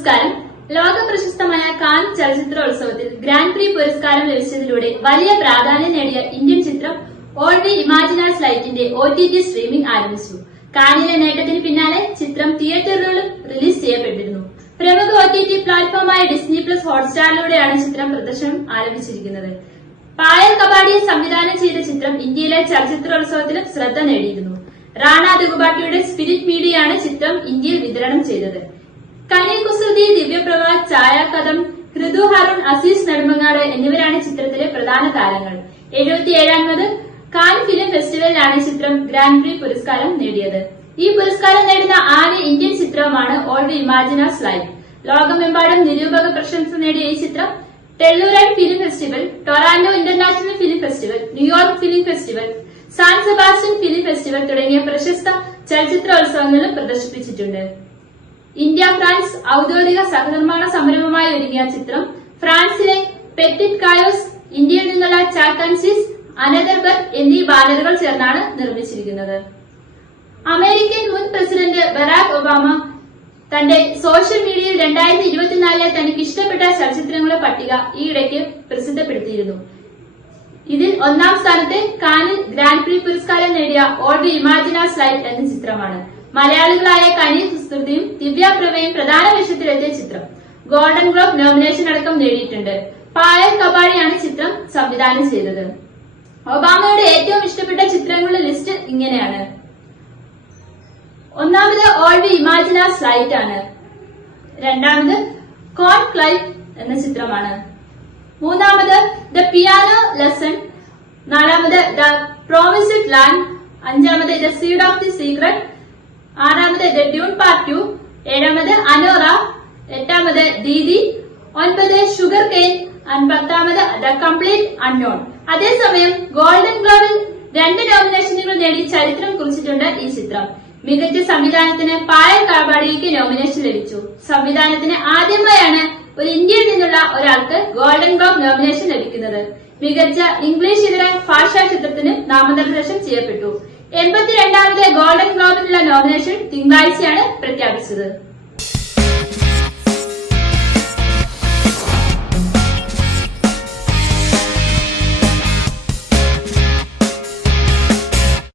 നമസ്കാരം. ലോക പ്രശസ്തമായ കാൻ ചലച്ചിത്രോത്സവത്തിൽ ഗ്രാൻഡ് പ്രീ പുരസ്കാരം ലഭിച്ചതിലൂടെ വലിയ പ്രാധാന്യം നേടിയ ഇന്ത്യൻ ചിത്രം ഓൾ ദി ഇമാജിനാസ് ലൈറ്റിന്റെ ഒ ടി ടി സ്ട്രീമിംഗ് ആരംഭിച്ചു. കാനിലെ നേട്ടത്തിന് പിന്നാലെ ചിത്രം തിയേറ്ററുകളിലും റിലീസ് ചെയ്യപ്പെട്ടിരുന്നു. പ്രമുഖ ഒ ടി ടി പ്ലാറ്റ്ഫോമായ ഡിസ്നി പ്ലസ് ഹോട്ട്സ്റ്റാറിലൂടെയാണ് ചിത്രം പ്രദർശനം ആരംഭിച്ചിരിക്കുന്നത്. പായൽ കബാഡിയെ സംവിധാനം ചെയ്ത ചിത്രം ഇന്ത്യയിലെ ചലച്ചിത്രോത്സവത്തിൽ ശ്രദ്ധ നേടിയിരുന്നു. റാണ ദുഗുബാട്ടിയുടെ സ്പിരിറ്റ് മീഡിയയാണ് ചിത്രം ഇന്ത്യയിൽ വിതരണം ചെയ്തത്. കനി ദിവ്യപ്രഭ ദിവ്യപ്രഭ ഛായാകഥം ഋതു ഹരുൺ അസീസ് നെടുമങ്ങാട് എന്നിവരാണ് ചിത്രത്തിലെ പ്രധാന താരങ്ങൾ. എഴുപത്തിയേഴാമത് കാൻ ഫിലിം ഫെസ്റ്റിവലിലാണ് ചിത്രം ഗ്രാൻഡ് പ്രീ പുരസ്കാരം നേടിയത്. ഈ പുരസ്കാരം നേടുന്ന ആദ്യ ഇന്ത്യൻ ചിത്രമാണ് ഓൾ ദി ഇമാജിനേഴ്സ് ലൈഫ് ലോകമെമ്പാടും നിരൂപക പ്രശംസ നേടിയ ഈ ചിത്രം Telluride film festival Toronto international film festival New York film festival San Sebastian film festival തുടങ്ങിയ പ്രശസ്ത ചലച്ചിത്രോത്സവങ്ങളും പ്രദർശിപ്പിച്ചിട്ടുണ്ട്. ഇന്ത്യ ഫ്രാൻസ് ഔദ്യോഗിക സഹനിർമ്മാണ സംരംഭമായി ഒരുങ്ങിയ ചിത്രം. ഫ്രാൻസിലെ പെറ്റിറ്റ് കായോസ് ഇന്ത്യയിൽ നിന്നുള്ള ചാക്കൻസിസ് അനദർബർ എന്നീ ബാനറുകൾ ചേർന്നാണ് നിർമ്മിച്ചിരിക്കുന്നത്. അമേരിക്കൻ മുൻ പ്രസിഡന്റ് ബറാക് ഒബാമ തന്റെ സോഷ്യൽ മീഡിയയിൽ രണ്ടായിരത്തി ഇരുപത്തിനാലിലെ തനിക്ക് ഇഷ്ടപ്പെട്ട ചലച്ചിത്രങ്ങളുടെ പട്ടിക ഈയിടയ്ക്ക് പ്രസിദ്ധപ്പെടുത്തിയിരുന്നു. ഇതിൽ ഒന്നാം സ്ഥാനത്തെ കാനിൽ ഗ്രാൻഡ് പ്രീ പുരസ്കാരം നേടിയ ഓൾ ദി ഇമാജിനാസ് ലൈറ്റ് എന്ന ചിത്രമാണ്. മലയാളികളായ കനി സുസ്കൃതിയും ദിവ്യ പ്രമേയും പ്രധാന വേഷത്തിലെത്തിയ ചിത്രം. ഗോൾഡൻ ഗ്ലോബ് നോമിനേഷൻ അടക്കം നേടിയിട്ടുണ്ട്. പായൽ കബാഡിയാണ് ചിത്രം സംവിധാനം ചെയ്തത്. ഒബാമയുടെ ഏറ്റവും ഇഷ്ടപ്പെട്ട ചിത്രങ്ങളുടെ ലിസ്റ്റ് ഇങ്ങനെയാണ്. ഒന്നാമത് ഓൾ ദി ഇമാജിന സ്ലൈറ്റ് ആണ്. രണ്ടാമത് കോൺ ക്ലൈഫ് എന്ന ചിത്രമാണ്. മൂന്നാമത് ദ പിയാനോ ലെസൺ നാലാമത് ദ പ്രോമിസ്ഡ് ലാൻഡ് അഞ്ചാമത് the seed of the secret ആറാമത് ഗഡ്യൂൺ പാർട്ടു ഏഴാമത് അനോറ എട്ടാമത് ദീദി ഒൻപത് ഷുഗർ കെയിൻ പത്താമത് ദ കംപ്ലീറ്റ് അൺനോൺ. അതേസമയം ഗോൾഡൻ ഗ്ലോബിൽ രണ്ട് നോമിനേഷനുകൾ നേടി ചരിത്രം കുറിച്ചിട്ടുണ്ട് ഈ ചിത്രം. മികച്ച സംവിധാനത്തിന് പായൽ കാബാഡിക്ക് നോമിനേഷൻ ലഭിച്ചു. സംവിധാനത്തിന് ആദ്യമായാണ് ഒരു ഇന്ത്യയിൽ നിന്നുള്ള ഒരാൾക്ക് ഗോൾഡൻ ഗ്ലോബ് നോമിനേഷൻ ലഭിക്കുന്നത്. മികച്ച ഇംഗ്ലീഷ് ഇതര ഭാഷാ ചിത്രത്തിന് നാമനിർദ്ദേശം ചെയ്യപ്പെട്ടു. എൺപത്തിരണ്ടാമത് ഗോൾഡൻ ഗ്ലോബിനുള്ള നോമിനേഷൻ തിങ്കളാഴ്ചയാണ് പ്രഖ്യാപിച്ചത്.